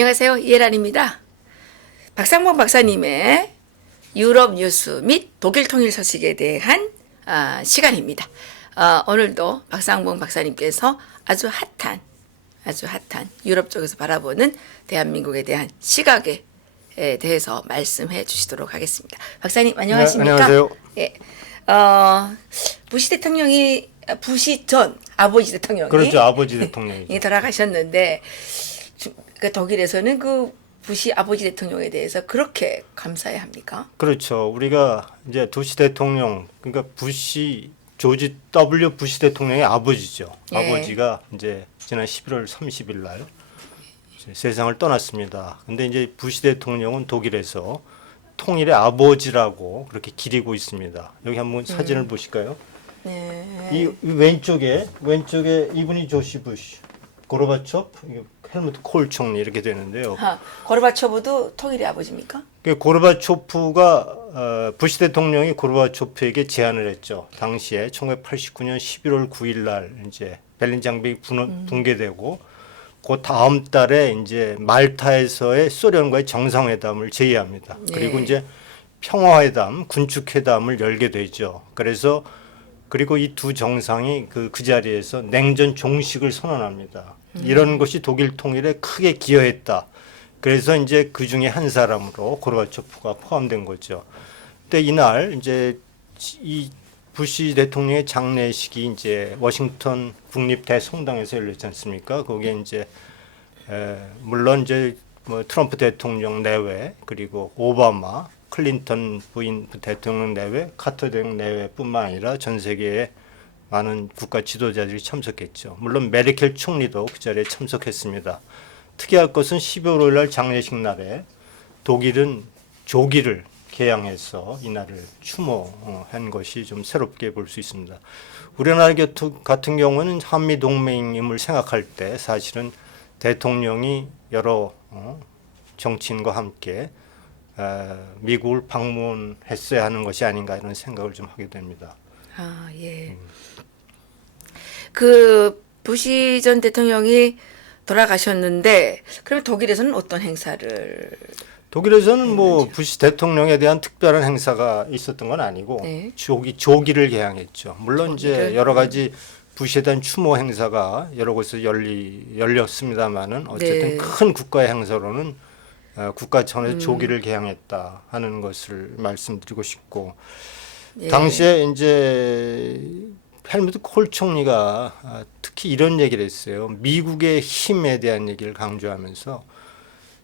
안녕하세요. 이해란입니다. 박상봉 박사님의 유럽 뉴스 및 독일 통일 소식에 대한 시간입니다. 오늘도 박상봉 박사님께서 아주 핫한 유럽 쪽에서 바라보는 대한민국에 대한 시각에 대해서 말씀해 주시도록 하겠습니다. 박사님 안녕하십니까? 네, 안녕하세요. 예. 부시 대통령이 부시 전 아버지 대통령이 그렇죠. 아버지 대통령이죠. 돌아가셨는데 그 독일에서는 그 부시 아버지 대통령에 대해서 그렇게 감사해야 합니까? 그렇죠. 우리가 이제 부시 대통령, 그러니까 부시 조지 W 부시 대통령의 아버지죠. 예. 아버지가 이제 지난 11월 30일 날 이제 세상을 떠났습니다. 근데 이제 부시 대통령은 독일에서 통일의 아버지라고 그렇게 기리고 있습니다. 여기 한번 사진을 보실까요? 네. 이 왼쪽에 이분이 조시 부시, 고르바초프, 헬무트 콜 총리 이렇게 되는데요. 고르바초프도 통일의 아버지입니까? 고르바초프가 부시 대통령이 고르바초프에게 제안을 했죠. 당시에 1989년 11월 9일 날 이제 베를린 장벽이 붕괴되고 그 다음 달에 이제 말타에서의 소련과의 정상회담을 제의합니다. 네. 그리고 이제 평화회담, 군축회담을 열게 되죠. 그리고 이 두 정상이 그 자리에서 냉전 종식을 선언합니다. 이런 것이 독일 통일에 크게 기여했다. 그래서 이제 그 중에 한 사람으로 고르바초프가 포함된 거죠. 근데 이날 이제 이 부시 대통령의 장례식이 이제 워싱턴 국립대성당에서 열렸지 않습니까? 거기에 이제 물론 이제 뭐 트럼프 대통령 내외 그리고 오바마, 클린턴 부인 대통령 내외, 카터 대통령 내외뿐만 아니라 전 세계의 많은 국가 지도자들이 참석했죠. 물론 메르켈 총리도 그 자리에 참석했습니다. 특이할 것은 12월 5일 날 장례식 날에 독일은 조기를 개항해서 이날을 추모한 것이 좀 새롭게 볼 수 있습니다. 우리나라 같은 경우는 한미 동맹임을 생각할 때 사실은 대통령이 여러 정치인과 함께 미국을 방문했어야 하는 것이 아닌가 이런 생각을 좀 하게 됩니다. 예. 그 부시 전 대통령이 돌아가셨는데 그럼 독일에서는 어떤 행사를? 독일에서는 뭐 부시 대통령에 대한 특별한 행사가 있었던 건 아니고 네. 조기를 개항했죠. 물론 조기를? 이제 여러 가지 부시에 대한 추모 행사가 여러 곳에서 열렸습니다만은 어쨌든 네. 큰 국가의 행사로는 국가 차원에서 조기를 개항했다 하는 것을 말씀드리고 싶고 예. 당시에 이제 헬무트 콜 총리가 특히 이런 얘기를 했어요. 미국의 힘에 대한 얘기를 강조하면서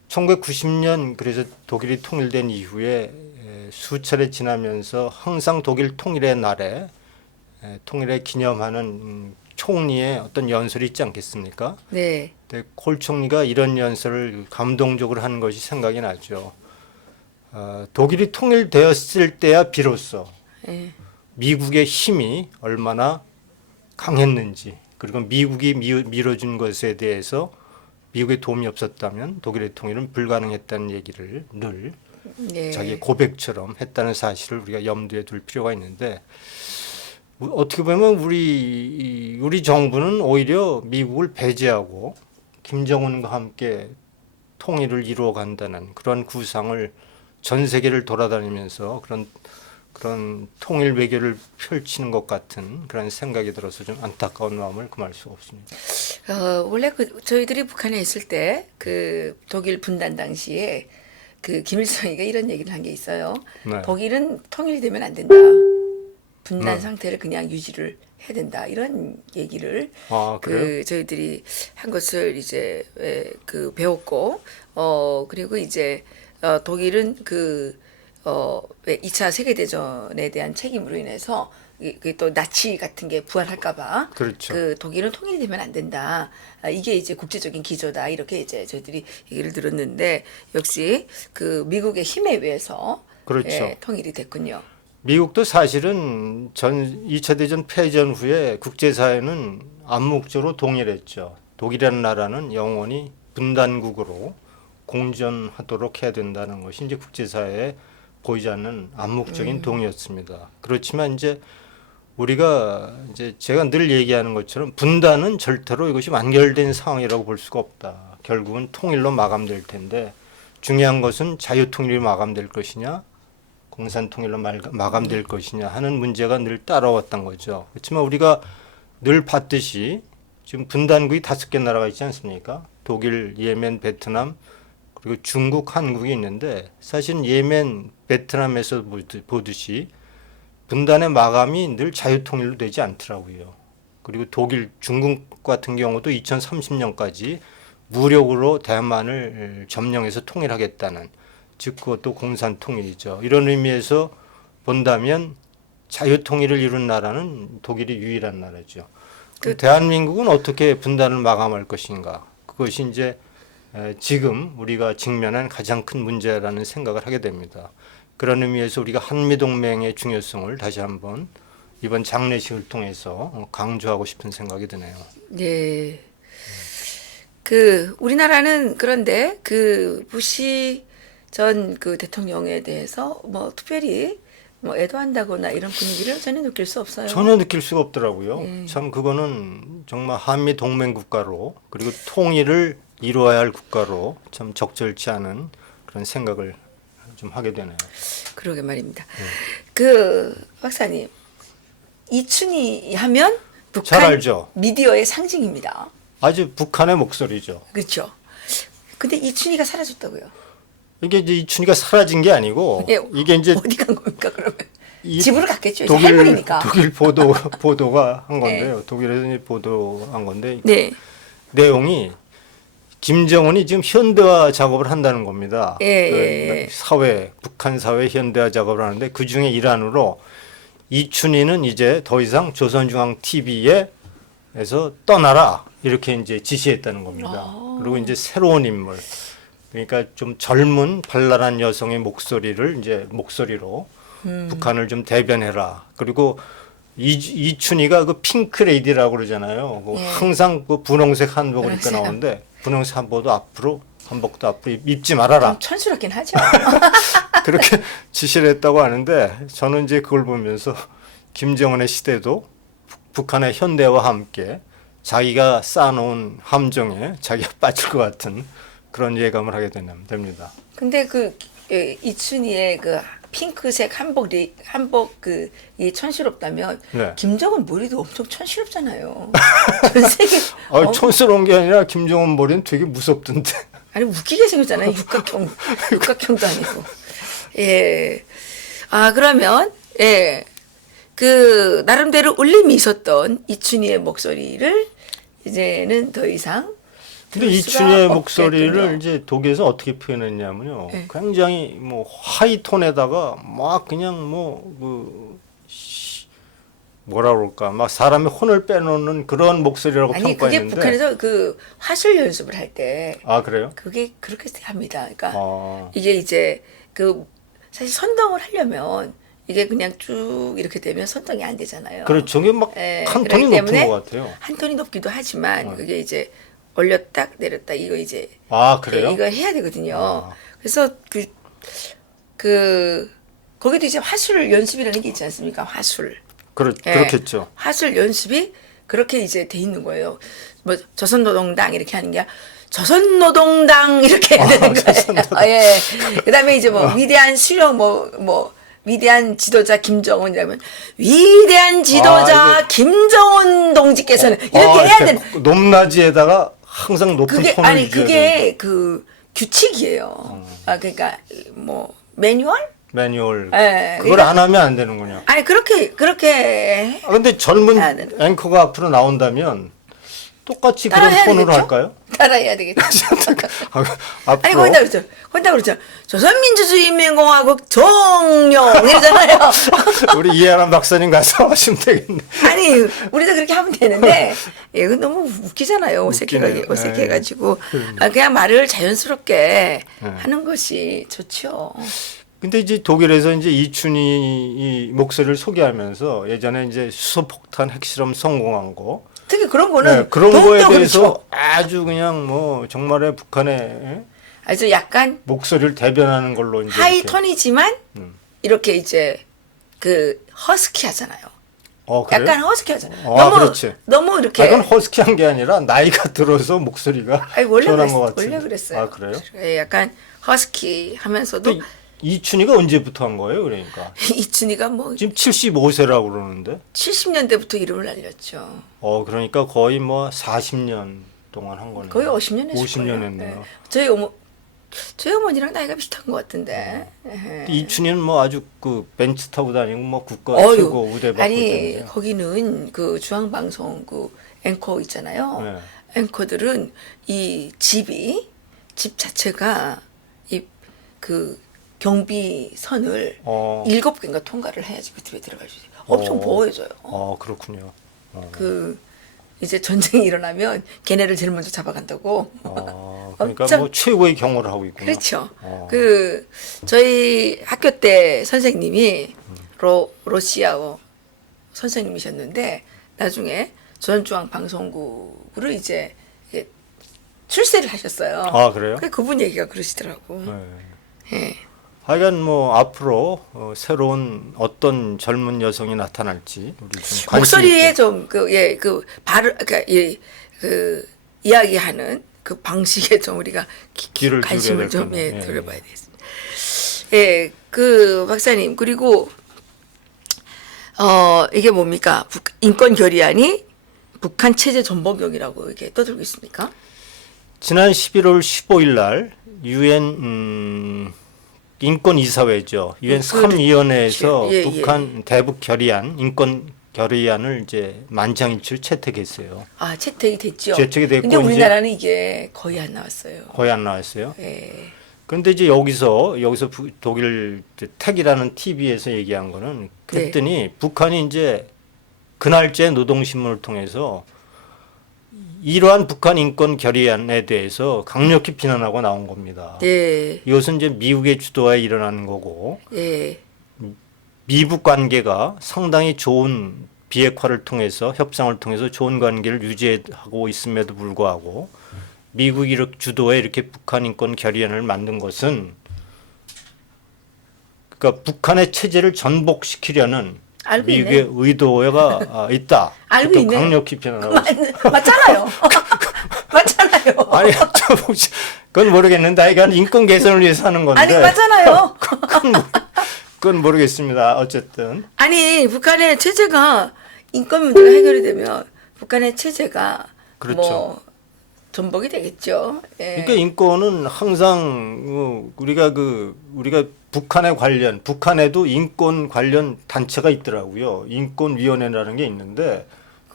1990년 그래서 독일이 통일된 이후에 수차례 지나면서 항상 독일 통일의 날에 통일을 기념하는 총리의 어떤 연설이 있지 않겠습니까? 네. 근데 콜 총리가 이런 연설을 감동적으로 하는 것이 생각이 나죠. 독일이 통일되었을 때야 비로소 예. 미국의 힘이 얼마나 강했는지 그리고 미국이 밀어준 것에 대해서 미국의 도움이 없었다면 독일의 통일은 불가능했다는 얘기를 늘 예. 자기의 고백처럼 했다는 사실을 우리가 염두에 둘 필요가 있는데 어떻게 보면 우리 정부는 오히려 미국을 배제하고 김정은과 함께 통일을 이루어 간다는 그런 구상을 전 세계를 돌아다니면서 그런 통일 외교를 펼치는 것 같은 그런 생각이 들어서 좀 안타까운 마음을 금할 수가 없습니다. 원래 저희들이 북한에 있을 때 그 독일 분단 당시에 그 김일성이가 이런 얘기를 한 게 있어요. 네. 독일은 통일되면 안 된다. 분단 네. 상태를 그냥 유지를 해야 된다. 이런 얘기를 그래요? 저희들이 한 것을 이제 그 배웠고 그리고 이제 독일은 왜 2차 세계대전에 대한 책임으로 인해서 또 나치 같은 게 부활할까봐 그렇죠. 그 독일은 통일이 되면 안 된다. 이게 이제 국제적인 기조다. 이렇게 이제 저희들이 얘기를 들었는데 역시 그 미국의 힘에 의해서 그렇죠. 통일이 됐군요. 미국도 사실은 2차 대전 패전 후에 국제사회는 암묵적으로 동일했죠. 독일이라는 나라는 영원히 분단국으로 공존하도록 해야 된다는 것이 이제 국제사회에 보이지 않는 암묵적인 동의였습니다. 그렇지만 이제 우리가 이제 제가 늘 얘기하는 것처럼 분단은 절대로 이것이 완결된 상황이라고 볼 수가 없다. 결국은 통일로 마감될 텐데 중요한 것은 자유통일이 마감될 것이냐 공산통일로 마감될 것이냐 하는 문제가 늘 따라왔던 거죠. 그렇지만 우리가 늘 봤듯이 지금 분단국이 5개 나라가 있지 않습니까? 독일, 예멘, 베트남 그리고 중국, 한국이 있는데 사실 예멘, 베트남에서 보듯이 분단의 마감이 늘 자유통일로 되지 않더라고요. 그리고 독일, 중국 같은 경우도 2030년까지 무력으로 대만을 점령해서 통일하겠다는 즉 그것도 공산통일이죠. 이런 의미에서 본다면 자유통일을 이룬 나라는 독일이 유일한 나라죠. 대한민국은 어떻게 분단을 마감할 것인가? 그것이 이제 지금 우리가 직면한 가장 큰 문제라는 생각을 하게 됩니다. 그런 의미에서 우리가 한미동맹의 중요성을 다시 한번 이번 장례식을 통해서 강조하고 싶은 생각이 드네요. 네. 우리나라는 그런데 부시 전 대통령에 대해서 뭐 특별히 뭐 애도한다거나 이런 분위기를 전혀 느낄 수 없어요. 전혀 느낄 수가 없더라고요. 참 그거는 정말 한미 동맹 국가로 그리고 통일을 이루어야 할 국가로 참 적절치 않은 그런 생각을 좀 하게 되네요. 그러게 말입니다. 박사님, 이춘희 하면 잘 북한 알죠. 미디어의 상징입니다. 아주 북한의 목소리죠. 그렇죠. 근데 이춘희가 사라졌다고요. 이게 이제 이춘희가 사라진 게 아니고 예, 이게 이제 어디 간 겁니까 그러면? 이 집으로 갔겠죠. 이제 해버리니까. 독일 보도가 한 건데요. 독일에서 이제 보도한 건데 네. 내용이 김정은이 지금 현대화 작업을 한다는 겁니다. 예. 북한 사회 현대화 작업을 하는데 그 중에 일환으로 이춘희는 이제 더 이상 조선중앙 TV에서 떠나라 이렇게 이제 지시했다는 겁니다. 그리고 이제 새로운 인물, 그러니까 좀 젊은 발랄한 여성의 목소리로 북한을 좀 대변해라. 그리고 이춘희가 그 핑크 레이디라고 그러잖아요. 예. 항상 그 분홍색 한복을 입고 분홍색. 나오는데 분홍색 한복도 앞으로 입지 말아라. 좀 촌스럽긴 하죠. 그렇게 지시를 했다고 하는데 저는 이제 그걸 보면서 김정은의 시대도 북한의 현대와 함께 자기가 쌓아놓은 함정에 자기가 빠질 것 같은 그런 예감을 하게 됩니다. 근데 이춘희의 핑크색 한복이 촌스럽다면 네. 김정은 머리도 엄청 촌스럽잖아요. 전 세계 촌스러운 게 아니라 김정은 머리는 되게 무섭던데. 아니 웃기게 생겼잖아요. 육각형도 아니고. 예. 그러면 나름대로 울림이 있었던 이춘희의 목소리를 이제는 더 이상 근데 들을 수가 이춘희의 없겠군요. 목소리를 이제 독일에서 어떻게 표현했냐면요. 네. 굉장히 하이톤에다가 막 그냥 뭐라 그럴까 막 사람의 혼을 빼놓는 그런 목소리라고 아니 그게 평가했는데. 북한에서 화술 연습을 할 때 아 그래요? 그게 그렇게 합니다. 그러니까 아. 이게 이제 사실 선동을 하려면 이게 그냥 쭉 이렇게 되면 선동이 안 되잖아요. 그렇죠. 이게 막 한 톤이 그렇기 높은 때문에 것 같아요. 한 톤이 높기도 하지만 그게 이제 올렸다 내렸다 이거 이제 아 그래요? 이거 해야 되거든요. 아. 그래서 거기도 이제 화술 연습이라는 게 있지 않습니까? 화술. 그렇겠죠. 화술 연습이 그렇게 이제 돼 있는 거예요. 뭐 조선노동당 이렇게 하는 게 아니라 조선노동당 이렇게 해야 되는 거예요. 예. 그다음에 이제 위대한 수령 위대한 지도자 김정은이라면 위대한 지도자 김정은 동지께서는 이렇게 해야 되는. 높낮이에다가 항상 높은 그게 톤을 아니 유지해야 그게 규칙이에요. 그러니까 매뉴얼. 예, 그걸 안 하면 안 되는군요. 아니 그렇게 근데 젊은 해야 되는 거예요. 앵커가 앞으로 나온다면 똑같이 그런 따라해야 톤으로 되겠죠? 할까요? 따라해야 되겠죠. 아니 앞으로 거기다 그러죠. 조선민주주의인민공화국 종영 이러잖아요. 우리 이해란 박사님 가서 하시면 되겠네. 아니 우리도 그렇게 하면 되는데 이건 너무 웃기잖아요. 웃기네요. 어색해가지고 그냥 말을 자연스럽게 하는 것이 좋죠. 근데 이제 독일에서 이제 이춘희 목소리를 소개하면서 예전에 이제 수소폭탄 핵실험 성공한 거 특히 그런 거는 그런 더욱더 거에 대해서 그렇죠. 아주 그냥 정말의 북한의 아주 약간 목소리를 대변하는 걸로 이제 하이톤이지만 이렇게 이제 허스키하잖아요. 그래요? 약간 허스키하잖아. 그렇지. 너무 이렇게. 그건 허스키한 게 아니라 나이가 들어서 목소리가 아니, 원래 변한 것 같아요. 원래 그랬어요. 그래요? 예, 약간 허스키하면서도 이춘희가 언제부터 한 거예요? 그러니까 이춘희가 뭐 지금 75세라고 그러는데. 70년대부터 이름을 알렸죠. 그러니까 거의 뭐 40년 동안 한 거네요. 거의 50년 했을 50년 거예요. 했네요. 네. 저희 어머니랑 나이가 비슷한 것 같은데. 이춘희는 뭐 아주 그 벤츠 타고 다니고 뭐 국가 어휴, 최고 우대 받고 아니 있던데요. 거기는 그 중앙방송 그 앵커 있잖아요. 네. 앵커들은 이 집 자체가 이 그 경비선을 어. 7개인가 통과를 해야지 그 집에 들어갈 수 있어요. 엄청 보호해줘요. 그렇군요. 그 이제 전쟁이 일어나면 걔네를 제일 먼저 잡아간다고. 그러니까 엄청- 뭐 최고의 경호를 하고 있구나. 그렇죠. 어. 그 저희 학교 때 선생님이 러시아어 선생님이셨는데 나중에 조선중앙방송국으로 이제 출세를 하셨어요. 그래요? 그분 얘기가 그러시더라고. 네. 예. 하여간 뭐 앞으로 새로운 어떤 젊은 여성이 나타날지 우리 좀 관심 목소리에 있게. 좀 그 이야기하는 그 방식에 좀 우리가 귀를 관심을 기울여야 좀 될 거네요. 들어봐야 되겠습니다. 예, 그 박사님 그리고 이게 뭡니까? 인권 결의안이 북한 체제 전복용이라고 이렇게 떠들고 있습니까? 지난 11월 15일 날 유엔 인권이사회죠. 유엔 상임위원회에서 예, 예. 북한 대북 결의안 인권 결의안을 이제 만장일치로 채택했어요. 채택이 됐죠. 채택이 됐고 근데 이제 우리나라는 이게 거의 안 나왔어요. 거의 안 나왔어요. 예. 그런데 이제 여기서 독일 택이라는 TV에서 얘기한 거는 그랬더니 북한이 이제 그날째 노동신문을 통해서 이러한 북한 인권 결의안에 대해서 강력히 비난하고 나온 겁니다. 예. 이것은 이제 미국의 주도하에 일어나는 거고 예. 미북 관계가 상당히 좋은 비핵화를 통해서 협상을 통해서 좋은 관계를 유지하고 있음에도 불구하고 미국이 이렇게 주도에 이렇게 북한 인권 결의안을 만든 것은 그러니까 북한의 체제를 전복시키려는 알고 미국의 있네. 의도가 있다. 알고 이렇게 있네. 강력히 비난하고 있습니다. 맞잖아요. 맞잖아요. 아니, 그건 모르겠는데, 이건 인권 개선을 위해서 하는 건데. 아니 맞잖아요. 그건 모르겠습니다. 어쨌든. 아니 북한의 체제가 인권 문제가 해결이 되면 북한의 체제가 그렇죠. 뭐 전복이 되겠죠. 예. 그러니까 인권은 항상 우리가 북한에도 인권 관련 단체가 있더라고요. 인권위원회라는 게 있는데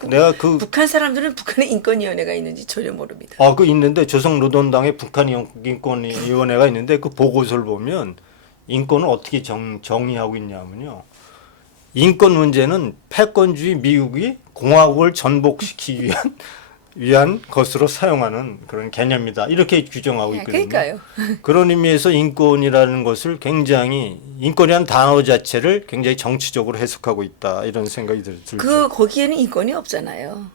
내가 북한 사람들은 북한의 인권위원회가 있는지 전혀 모릅니다. 그 있는데 조선노동당의 북한 인권위원회가 있는데 그 보고서를 보면 인권을 어떻게 정의하고 있냐면요. 인권 문제는 패권주의 미국이 공화국을 전복시키기 위한 것으로 사용하는 그런 개념이다. 이렇게 규정하고 있거든요. 그러니까요. 그런 의미에서 인권이라는 것을 굉장히 인권이라는 단어 자체를 굉장히 정치적으로 해석하고 있다. 이런 생각이 들죠. 거기에는 인권이 없잖아요.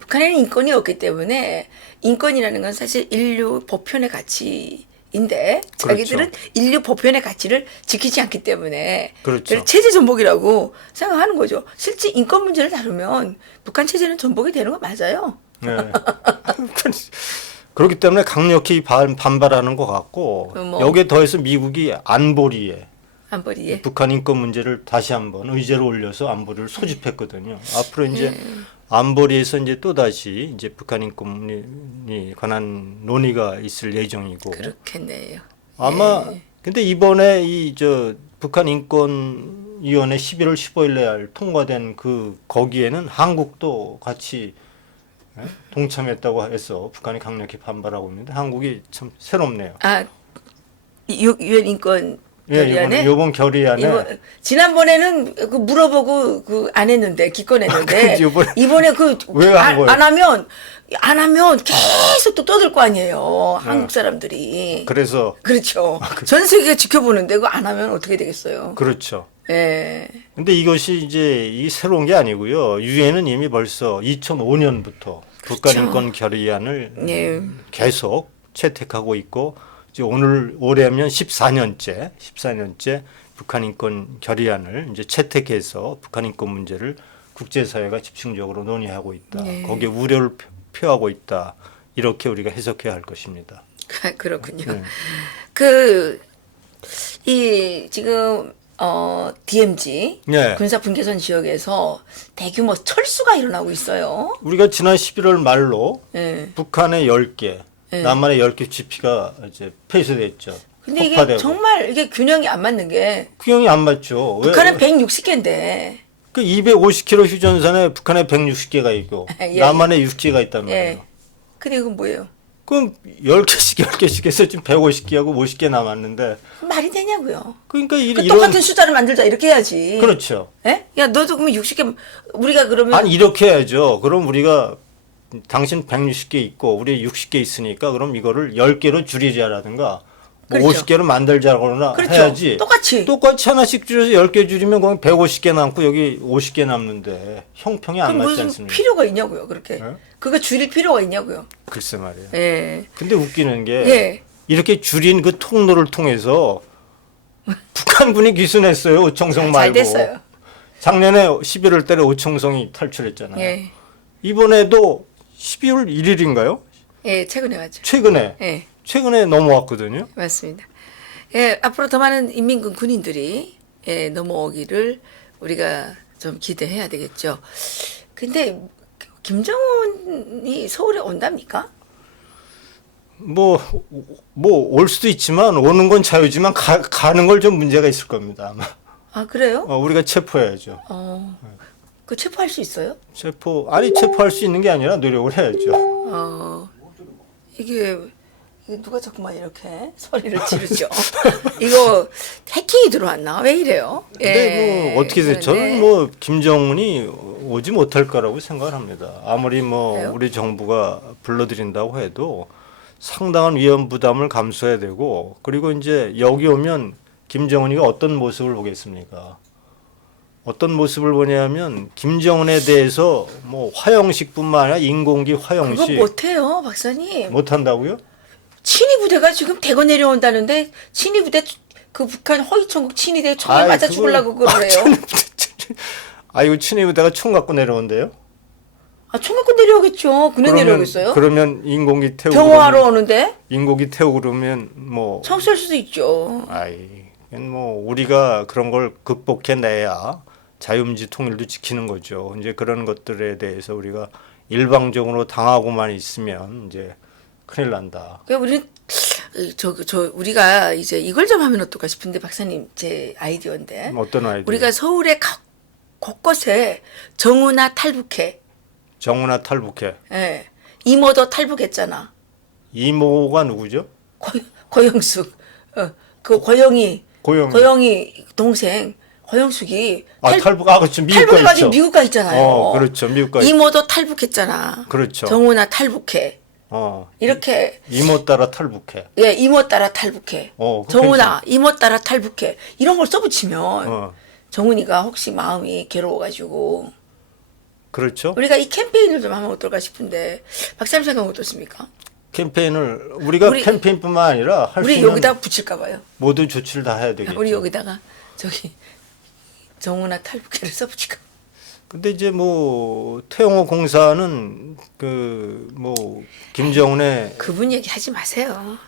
북한에는 인권이 없기 때문에 인권이라는 건 사실 인류 보편의 가치인데 자기들은 그렇죠. 인류 보편의 가치를 지키지 않기 때문에 그렇죠. 그래서 체제 전복이라고 생각하는 거죠. 실제 인권 문제를 다루면 북한 체제는 전복이 되는 거 맞아요. 네. 그렇기 때문에 강력히 반발하는 것 같고 여기에 더해서 미국이 안보리에 북한 인권 문제를 다시 한번 의제로 올려서 안보리를 소집했거든요. 앞으로 이제 안보리에서 이제 또 다시 이제 북한 인권에 관한 논의가 있을 예정이고. 그렇겠네요. 아마 근데 이번에 북한 인권위원회 11월 15일 날 통과된 거기에는 한국도 같이 동참했다고 해서 북한이 강력히 반발하고 있는데 한국이 참 새롭네요. 유엔 인권 결의안에 이번 결의안에 지난번에는 물어보고 안 했는데 기권했는데 이번에 왜 한 거예요? 안 하면 계속 또 떠들 거 아니에요. 한국 사람들이. 그래서 그렇죠. 전 세계가 지켜보는데 그거 안 하면 어떻게 되겠어요? 그렇죠. 예. 근데 이것이 이제 이 새로운 게 아니고요. 유엔은 이미 벌써 2005년부터 북한 인권 결의안을 계속 채택하고 있고 이제 올해면 14년째 북한 인권 결의안을 이제 채택해서 북한 인권 문제를 국제사회가 집중적으로 논의하고 있다. 네. 거기에 우려를 표하고 있다. 이렇게 우리가 해석해야 할 것입니다. 그렇군요. 네. 이 지금 DMZ 네. 군사 분계선 지역에서 대규모 철수가 일어나고 있어요. 우리가 지난 11월 말로 예. 북한의 10개, 네. 남한의 10개 GP가 이제 폐쇄됐죠. 근데 이게 폭파되고. 정말 이게 균형이 안 맞는 게 균형이 안 맞죠. 북한은 160개인데 그 250km 휴전선에 북한에 160개가 있고 예, 남한에 60개가 있단 말이에요. 예. 근데 이건 뭐예요? 그럼 10개씩 해서 지금 150개하고 50개 남았는데 말이 되냐고요. 그러니까 그 똑같은 숫자를 만들자 이렇게 해야지. 그렇죠. 예? 야 너도 그러면 60개 우리가 그러면 아니 이렇게 해야죠. 그럼 우리가 당신 160개 있고 우리 60개 있으니까 그럼 이거를 10개로 줄이자라든가 뭐 그렇죠. 50개로 만들자거나 그렇죠. 해야지. 똑같이 하나씩 줄여서 10개 줄이면 거기 150개 남고 여기 50개 남는데 형평이 안 그럼 맞지 무슨 않습니까? 필요가 있냐고요. 그렇게. 예? 그거 줄일 필요가 있냐고요. 글쎄 말이에요. 예. 근데 웃기는 게 예. 이렇게 줄인 그 통로를 통해서 북한군이 기순했어요. 오청성 말고. 잘 됐어요. 작년에 11월 달에 오청성이 탈출했잖아요. 예. 이번에도 12월 1일인가요? 예, 최근에 왔죠. 최근에 예. 넘어왔거든요. 맞습니다. 예, 앞으로 더 많은 인민군 군인들이 예, 넘어오기를 우리가 좀 기대해야 되겠죠. 근데 김정은이 서울에 온답니까? 뭐 올 수도 있지만 오는 건 자유지만 가는 걸 좀 문제가 있을 겁니다. 아마. 아, 그래요? 우리가 체포해야죠. 그 체포할 수 있어요? 체포할 수 있는 게 아니라 노력을 해야죠. 이게 누가 자꾸만 이렇게 소리를 지르죠? 이거 해킹이 들어왔나? 왜 이래요? 근데 뭐 어떻게 돼요? 저는 네. 뭐 김정은이 오지 못할 거라고 생각을 합니다. 아무리 뭐 그래요? 우리 정부가 불러들인다고 해도 상당한 위험 부담을 감수해야 되고 그리고 이제 여기 오면 김정은이가 어떤 모습을 보겠습니까? 어떤 모습을 보냐면 김정은에 대해서 뭐 화형식뿐만 아니라 인공기 그거 화형식 못해요, 박사님. 못한다고요? 친위 부대가 지금 대거 내려온다는데 친위 부대 그 북한 허위천국 친위대 총에 아이, 맞아 그걸- 죽으려고 그러래요. 이거 친위부대가 총 갖고 내려온대요? 총 갖고 내려오겠죠. 그냥 내려오겠어요? 그러면 인공기 태우고 경호하러 오는데 인공기 태우고 그러면 뭐 총 쏠 수도 있죠. 뭐 우리가 그런 걸 극복해내야 자유민주 통일도 지키는 거죠. 이제 그런 것들에 대해서 우리가 일방적으로 당하고만 있으면 이제 큰일 난다. 그러니까 우리는 우리가 이제 이걸 좀 하면 어떨까 싶은데 박사님 제 아이디어인데 어떤 아이디어? 우리가 서울의 곳곳에 정우나 탈북해, 정우나 탈북해. 예. 이모도 탈북했잖아. 이모가 누구죠? 고영숙, 그 고영이 고영이. 동생 고영숙이 탈북 그렇죠. 미국 가 탈북해가지고 있죠. 미국 가 있잖아요. 그렇죠. 미국 가 이모도 탈북했잖아. 그렇죠. 정우나 탈북해. 어. 이렇게 이모 따라 탈북해. 예, 이모 따라 탈북해. 그거 정훈아, 이모 따라 탈북해. 이런 걸 써붙이면 어. 정훈이가 혹시 마음이 괴로워가지고 그렇죠. 우리가 이 캠페인을 좀 하면 어떨까 싶은데 박사님 생각은 어떻습니까? 캠페인을 우리가 캠페인뿐만 아니라 할 수 우리 있는 여기다 붙일까 봐요. 모든 조치를 다 해야 되겠죠. 우리 여기다가 저기 정훈아 탈북해를 써붙일까. 근데 이제 뭐 태영호 공사는 그 뭐 김정은의 그분 얘기 하지 마세요.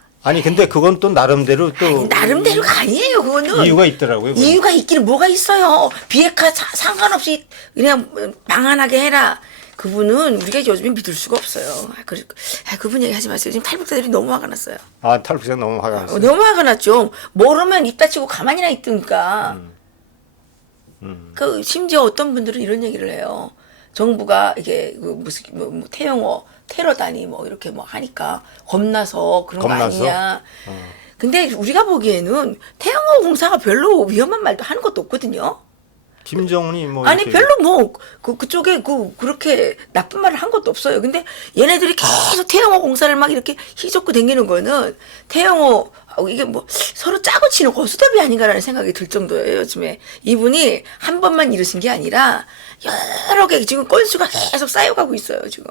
근데 그건 또 나름대로 또 나름대로가 아니에요. 그거는 이유가 있더라고요. 그건. 이유가 있기는 뭐가 있어요. 비핵화 상관없이 그냥 망한하게 해라. 그분은 우리가 요즘에 믿을 수가 없어요. 그분 얘기 하지 마세요. 지금 탈북자들이 너무 화가 났어요. 탈북자 너무 화가 났어요. 너무 화가 났죠. 모르면 입 닫히고 가만히나 있든가. 그 심지어 어떤 분들은 이런 얘기를 해요. 정부가 이게 무슨 뭐 태영호 테러다니 뭐 이렇게 뭐 하니까 겁나서 그런 거 아니냐. 근데 우리가 보기에는 태영호 공사가 별로 위험한 말도 하는 것도 없거든요. 김정은이 뭐 아니 이렇게 별로 뭐 그쪽에 그렇게 나쁜 말을 한 것도 없어요. 근데 얘네들이 계속 태영호 공사를 막 이렇게 휘젓고 다니는 거는 태영호 이게 뭐 서로 짜고 치는 고스톱이 아닌가라는 생각이 들 정도예요. 요즘에 이분이 한 번만 이러신 게 아니라 여러 개 지금 건수가 계속 쌓여가고 있어요. 지금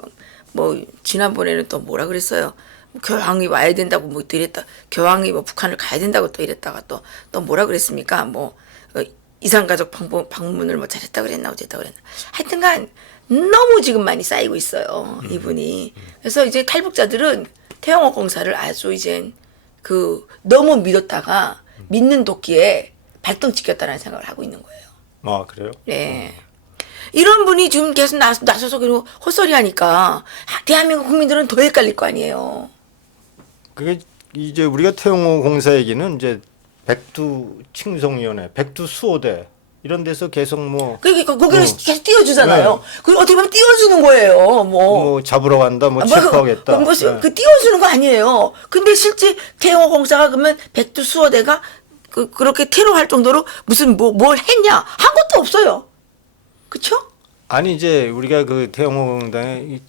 뭐 지난번에는 또 뭐라 그랬어요. 교황이 와야 된다고 뭐 이랬다. 교황이 뭐 북한을 가야 된다고 또 이랬다가 또 뭐라 그랬습니까? 뭐 이산가족 방문을 뭐 잘했다 그랬나 어쨌다 그랬나. 하여튼간 너무 지금 많이 쌓이고 있어요. 이분이. 그래서 이제 탈북자들은 태영호 공사를 아주 이제 그 너무 믿었다가 믿는 도끼에 발등 찍혔다는 생각을 하고 있는 거예요. 아, 그래요? 네. 이런 분이 지금 계속 나서서 그리고 헛소리 하니까 대한민국 국민들은 더 헷갈릴 거 아니에요. 그게 이제 우리가 태영호 공사 얘기는 이제 백두 칭송위원회, 백두 수호대 이런 데서 계속 뭐 그러니까 거기를 계속 띄워주잖아요. 그리고 어떻게 보면 띄워주는 거예요. 뭐 잡으러 간다, 뭐 체크하겠다. 그 띄워주는 거 아니에요. 근데 실제 태영호 공사가 그러면 백두 수호대가 그렇게 테러할 정도로 무슨 뭘 했냐 한 것도 없어요. 그렇죠? 아니 이제 우리가 그 태영호 공단의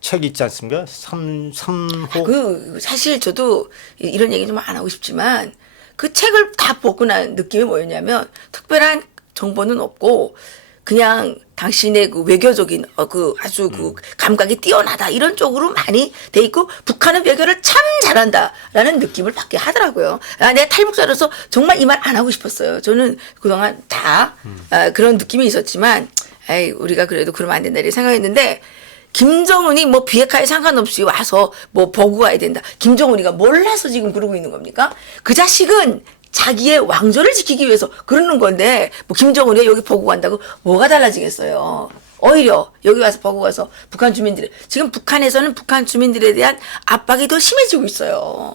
책 있지 않습니까? 3호. 사실 저도 이런 얘기 좀 안 하고 싶지만 그 책을 다 보고 난 느낌이 뭐였냐면 특별한 정보는 없고 그냥 당신의 그 외교적인 아주 그 감각이 뛰어나다 이런 쪽으로 많이 돼 있고 북한은 외교를 참 잘한다라는 느낌을 받게 하더라고요. 내가 탈북자로서 정말 이 말 안 하고 싶었어요. 저는 그동안 다 그런 느낌이 있었지만 우리가 그래도 그러면 안 된다 이렇게 생각했는데 김정은이 뭐 비핵화에 상관없이 와서 뭐 보고 가야 된다. 김정은이가 몰라서 지금 그러고 있는 겁니까? 그 자식은 자기의 왕조를 지키기 위해서 그러는 건데 뭐 김정은이 여기 보고 간다고 뭐가 달라지겠어요. 오히려 여기 와서 보고 가서 북한 주민들 지금 북한에서는 북한 주민들에 대한 압박이 더 심해지고 있어요.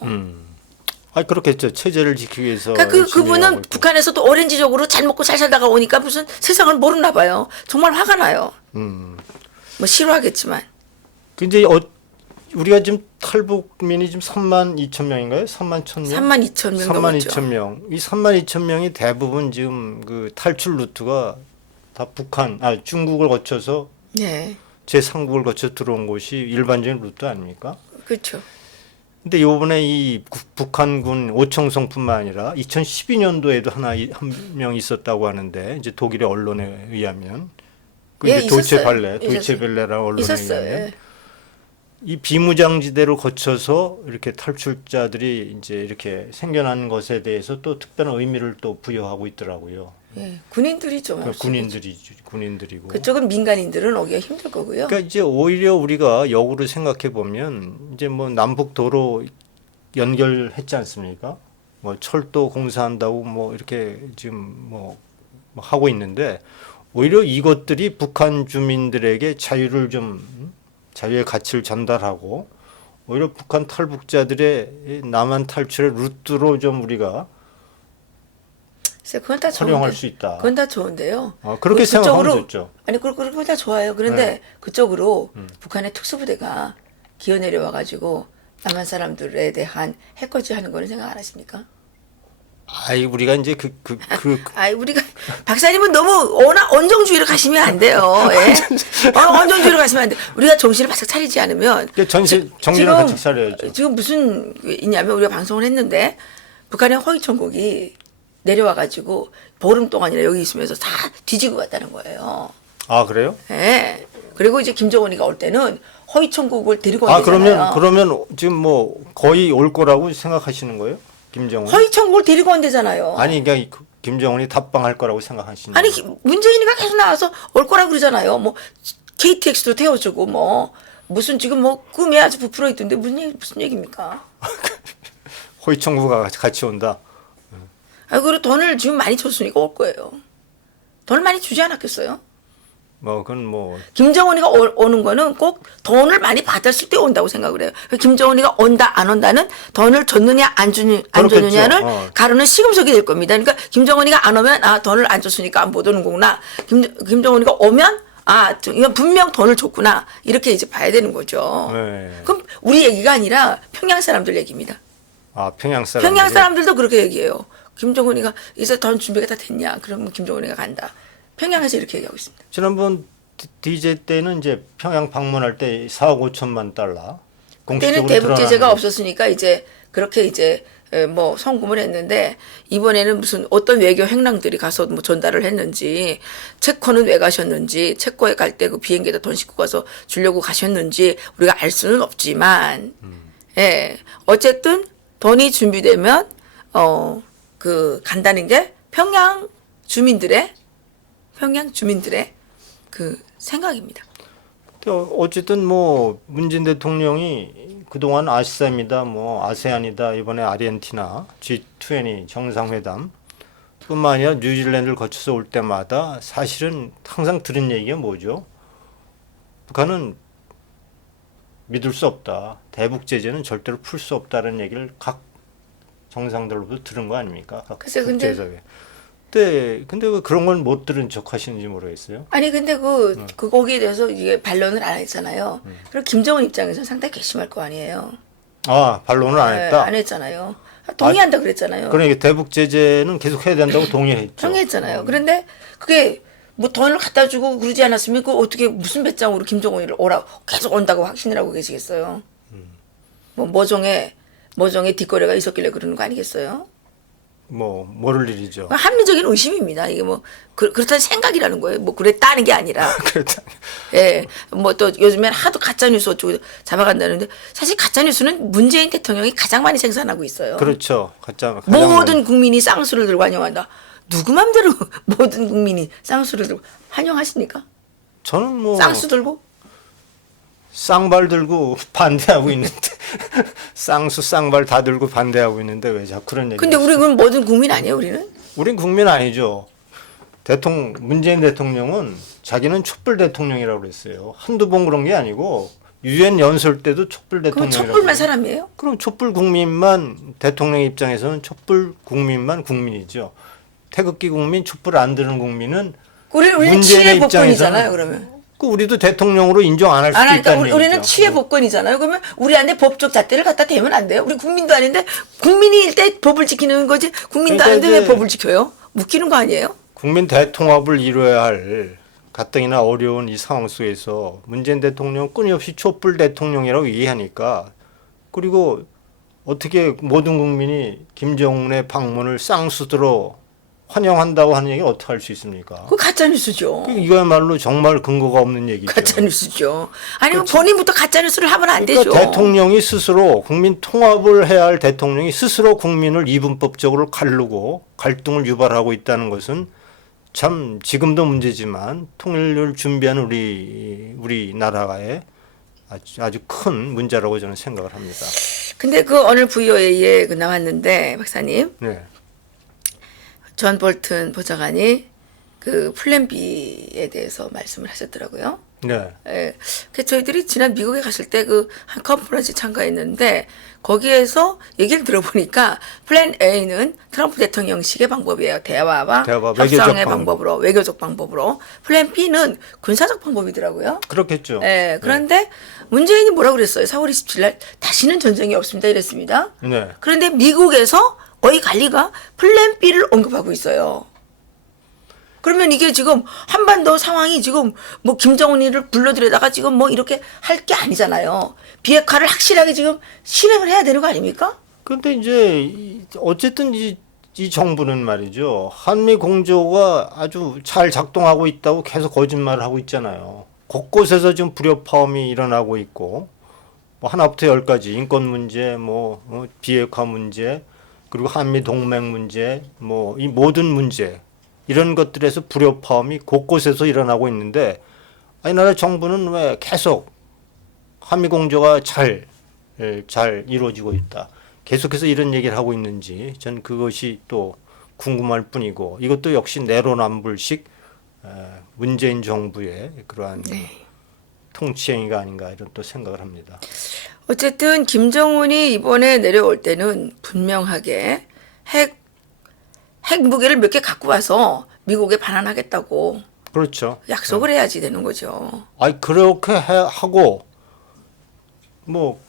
아 그렇겠죠. 체제를 지키기 위해서. 그러니까 그분은 북한에서도 오렌지족으로 잘 먹고 잘 살다가 오니까 무슨 세상을 모르나 봐요. 정말 화가 나요. 뭐 싫어하겠지만. 근데 우리가 지금 탈북민이 지금 3만 2천 명인가요? 3만 1천 명? 3만 2천 명 3만 넘었죠. 2천 명. 이 3만 2천 명이 대부분 지금 그 탈출 루트가 다 중국을 거쳐서 네, 제3국을 거쳐 들어온 곳이 일반적인 루트 아닙니까? 그렇죠. 근데 요번에 이 북한군 오청성뿐만 아니라 2012년도에도 한 명 있었다고 하는데 이제 독일의 언론에 의하면 그 예, 이제 있었어요. 도이체벨레라는 언론에 있었어요. 의하면 예. 이 비무장지대를 거쳐서 이렇게 탈출자들이 이제 이렇게 생겨난 것에 대해서 또 특별한 의미를 또 부여하고 있더라고요. 예, 군인들이죠. 그러니까 군인들이고. 그쪽은 민간인들은 오기가 힘들 거고요. 그러니까 이제 오히려 우리가 역으로 생각해 보면 이제 뭐 남북 도로 연결했지 않습니까? 뭐 철도 공사한다고 뭐 이렇게 지금 뭐 하고 있는데 오히려 이것들이 북한 주민들에게 자유의 가치를 전달하고 오히려 북한 탈북자들의 남한 탈출의 루트로 좀 우리가 그건 다 활용할 좋은데. 수 있다. 그건 다 좋은데요. 그렇게 생각하면 좋죠. 아니 그건 다 좋아요. 그런데 네. 그쪽으로 북한의 특수부대가 기어 내려와 가지고 남한 사람들에 대한 해코지 하는 거는 생각 안 하십니까? 아이 우리가 이제 우리가 박사님은 너무 언정주의로 가시면 안 돼요. 예? 언정주의로 가시면 안 돼. 우리가 정신을 바짝 차리지 않으면 정신을 바짝 차려야죠. 지금 무슨 있냐면 우리가 방송을 했는데 북한의 허위천국이 내려와 가지고 보름 동안이나 여기 있으면서 다 뒤지고 갔다는 거예요. 아 그래요? 예. 그리고 이제 김정은이가 올 때는 허위천국을 데리고 온 거잖아요. 그러면 지금 뭐 거의 올 거라고 생각하시는 거예요? 김정은? 허위천국을 데리고 온대잖아요. 아니 그러니까 김정은이 답방할 거라고 생각하시는 아니 거예요? 문재인이가 계속 나와서 올 거라고 그러잖아요. 뭐 KTX도 태워주고 뭐 무슨 지금 뭐 꿈에 아주 부풀어 있던데 무슨 얘기입니까? 호이청구가 같이 온다. 그리고 돈을 지금 많이 줬으니까 올 거예요. 돈을 많이 주지 않았겠어요? 그건 뭐 김정은이가 오는 거는 꼭 돈을 많이 받았을 때 온다고 생각을 해요. 김정은이가 온다 안 온다는 돈을 줬느냐 안 줬느냐를 가르는 시금석이 될 겁니다. 그러니까 김정은이가 안 오면 돈을 안 줬으니까 못 오는 거구나. 김정은이가 오면 이건 분명 돈을 줬구나. 이렇게 이제 봐야 되는 거죠. 네. 그럼 우리 얘기가 아니라 평양 사람들 얘기입니다. 평양 사람들. 평양 사람들도 그렇게 얘기해요. 김정은이가 이제 돈 준비가 다 됐냐? 그러면 김정은이가 간다. 평양에서 이렇게 얘기하고 있습니다. 지난번 DJ 때는 이제 평양 방문할 때 4억 5천만 달러. 그때는 대북 제재가 없었으니까 이제 그렇게 이제 뭐 송금을 했는데 이번에는 무슨 어떤 외교 행랑들이 가서 뭐 전달을 했는지 체코는 왜 가셨는지 체코에 갈 때 그 비행기에다 돈 싣고 가서 주려고 가셨는지 우리가 알 수는 없지만 예 어쨌든 돈이 준비되면 간다는 게 평양 주민들의 평양 주민들의 그 생각입니다. 어쨌든 뭐 문재인 대통령이 그동안 아시셈이다, 뭐 아세안이다, 이번에 아르헨티나 G20 정상회담 뿐만 아니라 뉴질랜드를 거쳐서 올 때마다 사실은 항상 들은 얘기가 뭐죠? 북한은 믿을 수 없다. 대북 제재는 절대로 풀 수 없다는 얘기를 각 정상들로부터 들은 거 아닙니까? 각 글쎄, 근데- 국제사회. 근데 왜 그런 건 못 들은 척 하시는지 모르겠어요. 아니 근데 그 거기에 대해서 이게 반론을 안 했잖아요. 그리고 김정은 입장에서는 상당히 괘씸할 거 아니에요. 아, 반론을 안 네, 했다. 안 했잖아요. 동의한다 그랬잖아요. 그러니까 대북 제재는 계속 해야 된다고 동의했죠. 동의했잖아요. 그런데 그게 뭐 돈을 갖다 주고 그러지 않았으면 그 어떻게 무슨 배짱으로 김정은이를 오라 계속 온다고 확신을 하고 계시겠어요. 뭐 모종의 뒷거래가 있었길래 그러는 거 아니겠어요? 뭐 모를 일이죠. 합리적인 의심입니다. 이게 뭐 그렇다는 생각이라는 거예요. 뭐 그랬다는 게 아니라. 그렇다. 예, 뭐 또 요즘엔 하도 가짜 뉴스 어쩌고 잡아간다는데 사실 가짜 뉴스는 문재인 대통령이 가장 많이 생산하고 있어요. 그렇죠. 가장 모든 국민이 쌍수를 들고 환영한다. 누구 맘대로 모든 국민이 쌍수를 들고 환영하십니까? 저는 뭐 쌍수 들고? 쌍발 들고 반대하고 있는데 쌍수 쌍발 다 들고 반대하고 있는데 왜 자꾸 그런 얘기? 근데 우리 그럼 모든 국민 아니에요, 우리는? 우린 국민 아니죠. 문재인 대통령은 자기는 촛불 대통령이라고 그랬어요. 한두 번 그런 게 아니고 유엔 연설 때도 촛불 그럼 대통령이라고. 촛불만 사람이에요? 그럼 촛불 국민만 대통령 입장에서는 촛불 국민만 국민이죠. 태극기 국민, 촛불 안 드는 국민은 우리는 문재인의 치외 입장에서는 복권이잖아요, 그러면. 그 우리도 대통령으로 인정 안 할 수도 안 하니까 있다는 얘기죠. 우리는 치외 복권이잖아요. 그러면 우리한테 법적 잣대를 갖다 대면 안 돼요. 우리 국민도 아닌데 국민일 때 법을 지키는 거지 국민도 그러니까 아닌데 왜 이제 법을 지켜요? 웃기는 거 아니에요? 국민 대통합을 이루어야 할 가뜩이나 어려운 이 상황 속에서 문재인 대통령 끊임없이 촛불 대통령이라고 얘기하니까 그리고 어떻게 모든 국민이 김정은의 방문을 쌍수들어 환영한다고 하는 얘기 어떻게 할 수 있습니까? 그거 가짜 뉴스죠. 이거야말로 정말 근거가 없는 얘기죠. 가짜 뉴스죠. 아니면 본인부터 가짜 뉴스를 하면 안 되죠. 그러니까 대통령이 스스로 국민 통합을 해야 할 대통령이 스스로 국민을 이분법적으로 가르고 갈등을 유발하고 있다는 것은 참 지금도 문제지만 통일을 준비하는 우리나라의 아주 큰 문제라고 저는 생각을 합니다. 근데 그 오늘 VOA에 그 나왔는데 박사님 네. 존 볼튼 보좌관이 그 플랜 B에 대해서 말씀을 하셨더라고요. 네. 예. 그 저희들이 지난 미국에 갔을 때 그 한 컨퍼런스 참가했는데 거기에서 얘기를 들어보니까 플랜 A는 트럼프 대통령식의 방법이에요. 대화와 외교적 협상의 방법. 방법으로 외교적 방법으로. 플랜 B는 군사적 방법이더라고요. 그렇겠죠. 예. 그런데 문재인이 뭐라고 그랬어요? 4월 27일 날 다시는 전쟁이 없습니다 이랬습니다. 네. 그런데 미국에서 거의 관리가 플랜 B를 언급하고 있어요. 그러면 이게 지금 한반도 상황이 지금 뭐 김정은이를 불러들여다가 지금 뭐 이렇게 할 게 아니잖아요. 비핵화를 확실하게 지금 실행을 해야 되는 거 아닙니까? 근데 이제 어쨌든 이 정부는 말이죠. 한미 공조가 아주 잘 작동하고 있다고 계속 거짓말을 하고 있잖아요. 곳곳에서 지금 불협화음이 일어나고 있고 뭐 하나부터 열까지 인권 문제, 비핵화 문제, 그리고 한미 동맹 문제, 뭐 이 모든 문제 이런 것들에서 불협화음이 곳곳에서 일어나고 있는데 이 나라 정부는 왜 계속 한미 공조가 잘 이루어지고 있다. 계속해서 이런 얘기를 하고 있는지 전 그것이 또 궁금할 뿐이고 이것도 역시 내로남불식 문재인 정부의 그러한 통치행위가 아닌가 이런 또 생각을 합니다. 어쨌든 김정은이 이번에 내려올 때는 분명하게 핵 무기를 몇 개 갖고 와서 미국에 반환하겠다고 그렇죠. 약속을 해야지 되는 거죠. 아니 그렇게 하고 뭐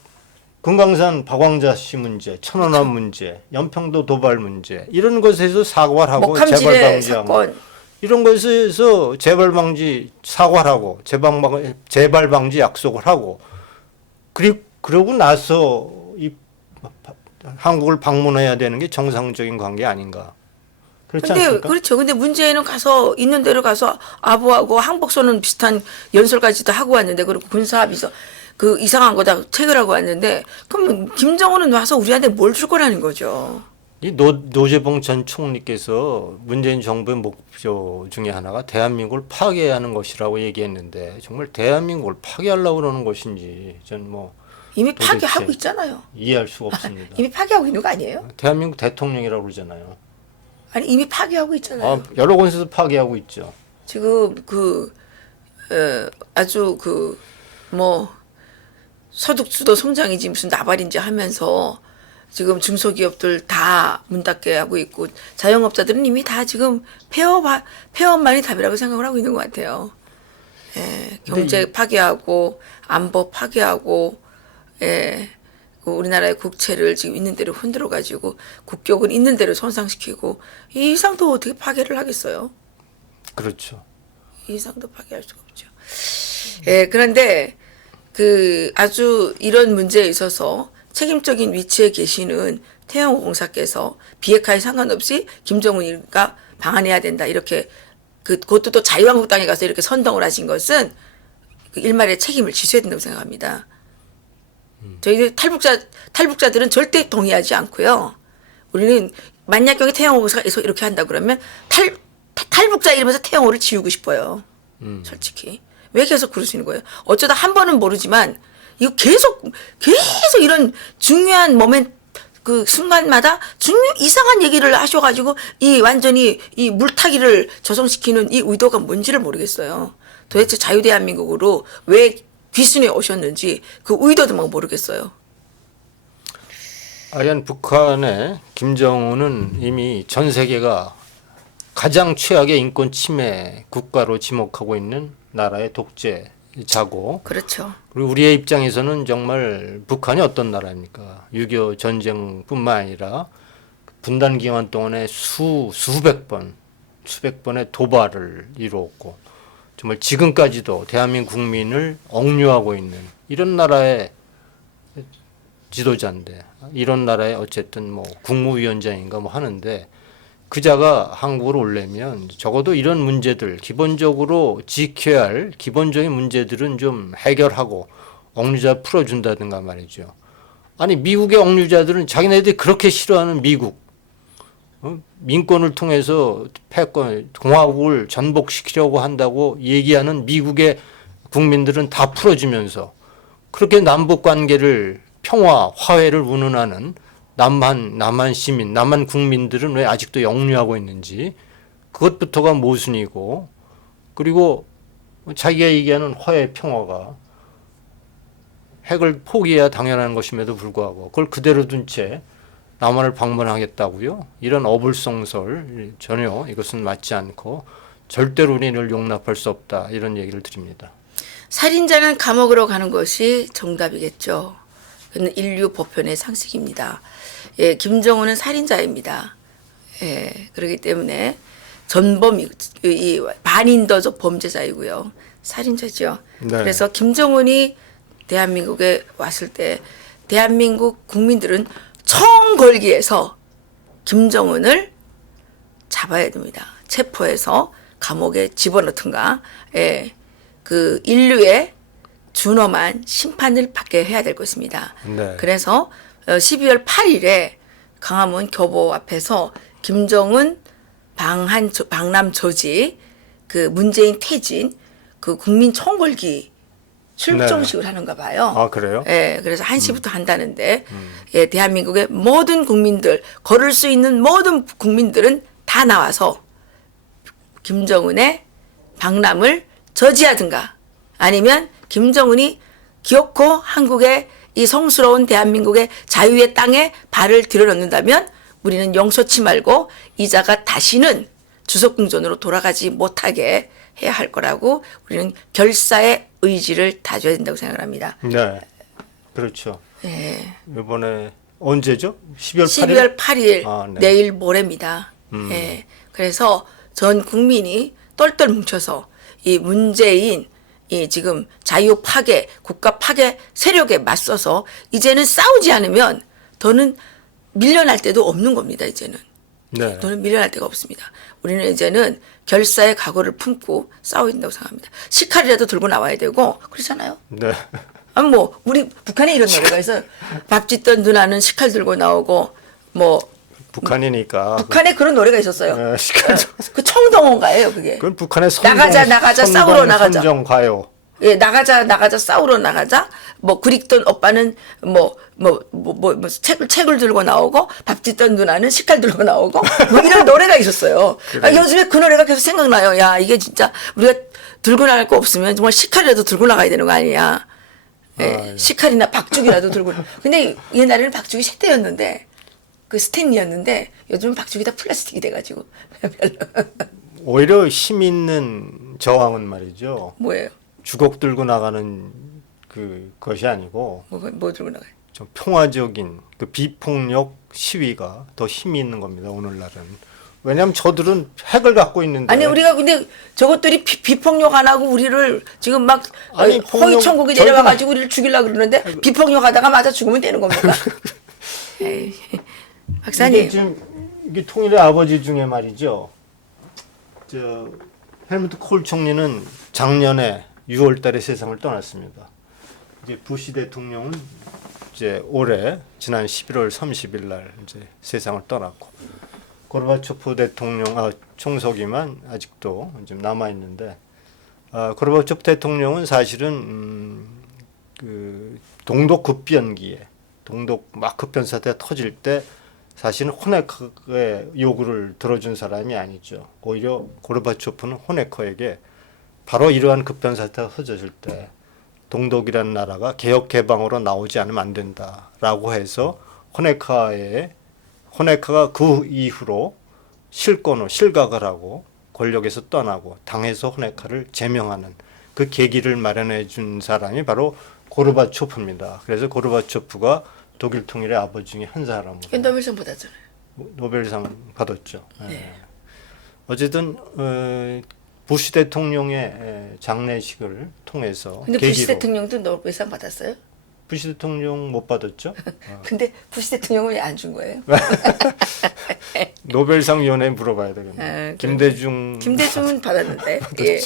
금강산 박광자 씨 문제, 천안함 문제, 연평도 도발 문제 이런 것에서 사과를 하고 재발 목함지뢰 방지하고 사건 이런 것에서 재발 방지 사과를 하고 재발 방지 약속을 하고 그러고 나서 한국을 방문해야 되는 게 정상적인 관계 아닌가? 그렇지 근데 않습니까? 그렇죠. 근데 문재인은 가서 있는 대로 가서 아부하고 항복선언 비슷한 연설까지도 하고 왔는데 그리고 군사합의서 그 이상한 거 다 체결하고 왔는데 그럼 김정은은 와서 우리한테 뭘 줄 거라는 거죠. 이 노재봉 전 총리께서 문재인 정부의 목표 중에 하나가 대한민국을 파괴하는 것이라고 얘기했는데 정말 대한민국을 파괴하려고 그러는 것인지 전 뭐 이미 도대체 파괴하고 있잖아요. 이해할 수가 없습니다. 이미 파괴하고 있는 거 아니에요? 대한민국 대통령이라고 그러잖아요. 아니 이미 파괴하고 있잖아요. 여러 곳에서 파괴하고 있죠. 지금 아주 뭐 소득주도 성장이지 무슨 나발인지 하면서 지금 중소기업들 다 문 닫게 하고 있고 자영업자들은 이미 다 지금 폐업만이 답이라고 생각을 하고 있는 것 같아요. 예, 경제 파괴하고 안보 파괴하고 예, 우리나라의 국채를 지금 있는 대로 흔들어 가지고 국격은 있는 대로 손상시키고 이 이상도 어떻게 파괴를 하겠어요? 그렇죠. 이 이상도 파괴할 수가 없죠. 예, 그런데 아주 이런 문제에 있어서 책임적인 위치에 계시는 태영호공사께서 비핵화에 상관없이 김정은이가 방한해야 된다 이렇게 그것도 또 자유한국당에 가서 이렇게 선동을 하신 것은 그 일말의 책임을 지셔야 된다고 생각합니다. 저희들 탈북자들은 절대 동의하지 않고요. 우리는 만약경에 태영호가 이렇게 한다 그러면 탈북자 이러면서 태영호를 지우고 싶어요. 솔직히 왜 계속 그러시는 거예요? 어쩌다 한 번은 모르지만 이거 계속 이런 중요한 그 순간마다 이상한 얘기를 하셔가지고 이 완전히 이 물타기를 조성시키는 이 의도가 뭔지를 모르겠어요. 도대체 자유대한민국으로 왜 귀순해 오셨는지 그 의도도 막 모르겠어요. 아연 북한의 김정은은 이미 전 세계가 가장 최악의 인권 침해 국가로 지목하고 있는 나라의 독재자고. 그렇죠. 그리고 우리의 입장에서는 정말 북한이 어떤 나라입니까? 6.25 전쟁뿐만 아니라 분단 기간 동안에 수백 번의 도발을 이루었고 정말 지금까지도 대한민국 국민을 억류하고 있는 이런 나라의 지도자인데 이런 나라의 어쨌든 뭐 국무위원장인가 뭐 하는데 그자가 한국으로 오려면 적어도 이런 문제들 기본적으로 지켜야 할 기본적인 문제들은 좀 해결하고 억류자 풀어준다든가 말이죠. 아니 미국의 억류자들은 자기네들이 그렇게 싫어하는 미국 민권을 통해서 패권 공화국을 전복시키려고 한다고 얘기하는 미국의 국민들은 다 풀어주면서 그렇게 남북 관계를 평화 화해를 운운하는 남한 시민, 남한 국민들은 왜 아직도 역류하고 있는지 그것부터가 모순이고 그리고 자기가 얘기하는 화해 평화가 핵을 포기해야 당연한 것임에도 불구하고 그걸 그대로 둔 채 남한을 방문하겠다고요? 이런 어불성설 전혀 이것은 맞지 않고 절대로 우리를 용납할 수 없다 이런 얘기를 드립니다. 살인자는 감옥으로 가는 것이 정답이겠죠. 그는 인류 보편의 상식입니다. 예, 김정은은 살인자입니다. 예, 그렇기 때문에 이 반인도적 범죄자이고요. 살인자죠. 네. 그래서 김정은이 대한민국에 왔을 때 대한민국 국민들은 청걸기에서 김정은을 잡아야 됩니다. 체포해서 감옥에 집어넣든가, 예, 그 인류의 준엄한 심판을 받게 해야 될 것입니다. 네. 그래서 12월 8일에 강화문 교보 앞에서 김정은 방남 저지 그 문재인 퇴진 그 국민 총궐기 출정식을 하는가 봐요. 아, 그래요? 예, 그래서 1시부터 한다는데, 예, 대한민국의 모든 국민들, 걸을 수 있는 모든 국민들은 다 나와서 김정은의 방남을 저지하든가 아니면 김정은이 기어코 한국의 이 성스러운 대한민국의 자유의 땅에 발을 들여놓는다면 우리는 용서치 말고 이자가 다시는 주석궁전으로 돌아가지 못하게 해야 할 거라고 우리는 결사의 의지를 다져야 된다고 생각합니다. 네, 그렇죠. 예. 이번에 언제죠? 12월 8일? 12월 8일 아, 네. 내일 모레입니다. 예. 그래서 전 국민이 똘똘 뭉쳐서 이 문재인 이 지금 자유 파괴, 국가 파괴 세력에 맞서서 이제는 싸우지 않으면 더는 밀려날 데도 없는 겁니다. 이제는. 네. 더는 밀려날 데가 없습니다. 우리는 이제는 결사의 각오를 품고 싸워야 된다고 생각합니다. 식칼이라도 들고 나와야 되고 그렇잖아요. 네. 아니 뭐 우리 북한에 이런 노래가 있어. 밥 짓던 누나는 식칼 들고 나오고 뭐 북한이니까 북한에 그런 노래가 있었어요. 그, 그 청동호가예요, 그게. 그건 북한의 나가자, 싸우러 나가자. 선정 가요. 예, 나가자, 싸우러 나가자. 뭐, 그립던 오빠는 책을 들고 나오고, 밥 짓던 누나는 식칼 들고 나오고, 뭐 이런 노래가 있었어요. 아, 요즘에 그 노래가 계속 생각나요. 야, 이게 진짜 우리가 들고 나갈 거 없으면 정말 식칼이라도 들고 나가야 되는 거 아니야. 예, 식칼이나 박죽이라도 들고. 근데 옛날에는 박죽이 쇠대였는데, 그 스탠리였는데, 요즘은 박죽이 다 플라스틱이 돼가지고. 별로. 오히려 힘 있는 저항은 말이죠. 뭐예요? 주걱 들고 나가는 것이 아니고 뭐 들고 나가요? 좀 평화적인 그 비폭력 시위가 더 힘이 있는 겁니다. 오늘날은. 왜냐하면 저들은 핵을 갖고 있는데. 아니 우리가 근데 저것들이 비폭력 안 하고 우리를 지금 막 아니, 허위 천국에 저희가- 내려가가지고 우리를 죽이려고 그러는데 비폭력하다가 맞아 죽으면 되는 겁니까? 에이, 이게 박사님. 지금 이게 통일의 아버지 중에 말이죠. 저 헬무트 콜 총리는 작년에 6월달에 세상을 떠났습니다. 이제 부시 대통령은 이제 올해 지난 11월 30일 날 이제 세상을 떠났고 고르바초프 대통령 총석이만 아직도 좀 남아 있는데 고르바초프 대통령은 사실은 그 동독 급변기에 동독 막 급변 사태가 터질 때 사실은 호네커의 요구를 들어준 사람이 아니죠. 오히려 고르바초프는 호네커에게 바로 이러한 급변 사태가 터졌을 때 동독이라는 나라가 개혁 개방으로 나오지 않으면 안 된다라고 해서 호네카가 그 이후로 실각을 하고 권력에서 떠나고 당에서 호네카를 제명하는 그 계기를 마련해 준 사람이 바로 고르바초프입니다. 그래서 고르바초프가 독일 통일의 아버지 중에 한 사람으로 노벨상 받았잖아요. 노벨상 받았죠. 네. 어쨌든 부시 대통령의 장례식을 통해서 근데 계기로 부시 대통령도 노벨상 받았어요? 부시 대통령 못 받았죠. 근데 부시 대통령은 왜 안 준 거예요? 노벨상위원회에 물어봐야 되겠네요. 김대중은 받았는데. 예.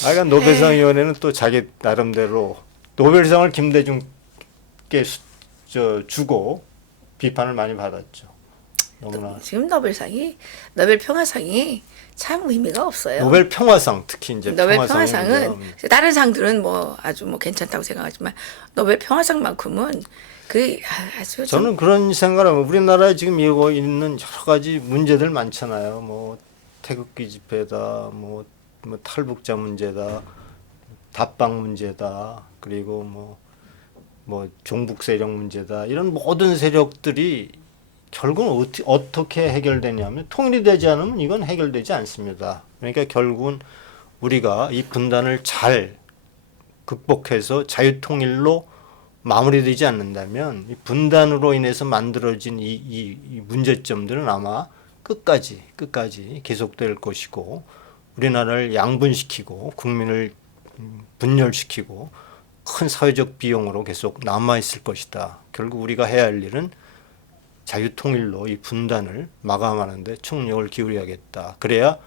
그러니까 노벨상위원회는 또 자기 나름대로 노벨상을 김대중께 주고 비판을 많이 받았죠. 너무나 지금 노벨 평화상이 참 의미가 없어요. 노벨 평화상 특히 이제 노벨 평화상은 다른 상들은 뭐 아주 뭐 괜찮다고 생각하지만 노벨 평화상만큼은 그 아주 저는 그런 생각을 하면 우리나라에 지금 이거 있는 여러 가지 문제들 많잖아요. 뭐 태극기 집회다, 뭐 탈북자 문제다, 답방 문제다, 그리고 뭐 종북 세력 문제다. 이런 모든 세력들이 결국은 어떻게 해결되냐면 통일이 되지 않으면 이건 해결되지 않습니다. 그러니까 결국은 우리가 이 분단을 잘 극복해서 자유통일로 마무리되지 않는다면 이 분단으로 인해서 만들어진 이 문제점들은 아마 끝까지 계속될 것이고 우리나라를 양분시키고 국민을 분열시키고 큰 사회적 비용으로 계속 남아있을 것이다. 결국 우리가 해야 할 일은 자유통일로 이 분단을 마감하는 데 총력을 기울여야겠다. 그래야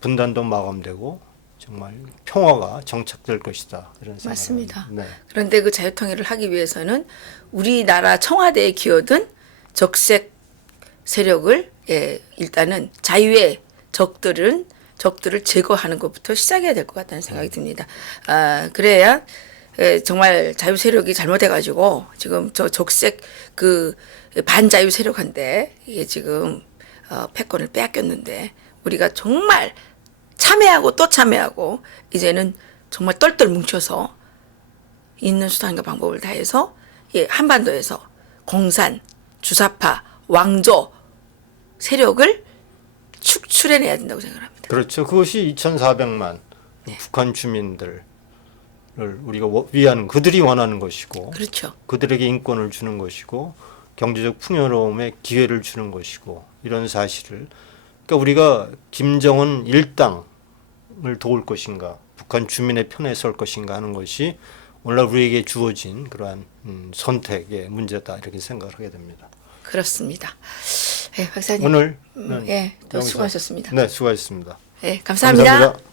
분단도 마감되고 정말 평화가 정착될 것이다. 이런 생각을 맞습니다. 합니다. 네. 그런데 그 자유통일을 하기 위해서는 우리나라 청와대에 기어든 적색 세력을 일단은 자유의 적들을 제거하는 것부터 시작해야 될 것 같다는 생각이 듭니다. 그래야 정말 자유 세력이 잘못해가지고 지금 저 적색 그 반자유 세력한테 이게 지금 패권을 빼앗겼는데 우리가 정말 참여하고 또 참여하고 이제는 정말 똘똘 뭉쳐서 있는 수단과 방법을 다해서 한반도에서 공산, 주사파, 왕조 세력을 축출해내야 된다고 생각합니다. 그렇죠. 그것이 2,400만 북한 주민들을 우리가 위하는 그들이 원하는 것이고 그렇죠. 그들에게 인권을 주는 것이고 경제적 풍요로움에 기회를 주는 것이고 이런 사실을 그러니까 우리가 김정은 일당을 도울 것인가 북한 주민의 편에 설 것인가 하는 것이 오늘날 우리에게 주어진 그러한 선택의 문제다 이렇게 생각을 하게 됩니다. 그렇습니다. 박사님 오늘 또 수고하셨습니다. 네, 수고하셨습니다. 감사합니다. 감사합니다.